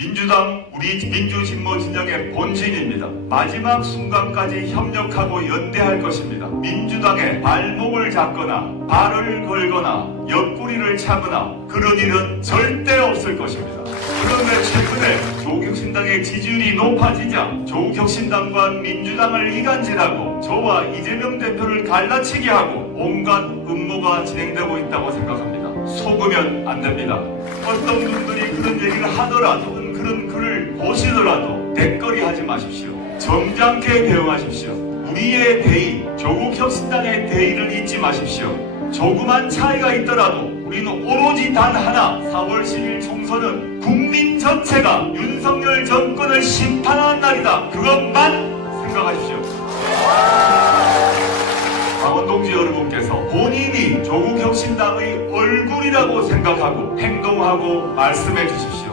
민주당 우리 민주진보 진영의 본진입니다. 마지막 순간까지 협력하고 연대할 것입니다. 민주당의 발목을 잡거나 발을 걸거나 옆구리를 차거나 그런 일은 절대 없을 것입니다. 그런데 최근에 조국혁신당의 지지율이 높아지자 조국혁신당과 민주당을 이간질하고 저와 이재명 대표를 갈라치게 하고 온갖 음모가 진행되고 있다고 생각합니다. 속으면 안 됩니다. 어떤 분들이 그런 얘기를 하더라도 그런 글을 보시더라도 댓글이 하지 마십시오. 점잖게 대응하십시오. 우리의 대의, 조국 혁신당의 대의를 잊지 마십시오. 조그만 차이가 있더라도 우리는 오로지 단 하나 4월 10일 총선은 국민 전체가 윤석열 정권을 심판하는 날이다. 그것만 생각하십시오. 강원동지 여러분께서 본인이 조국혁 신당의 얼굴이라고 생각하고 행동하고 말씀해 주십시오.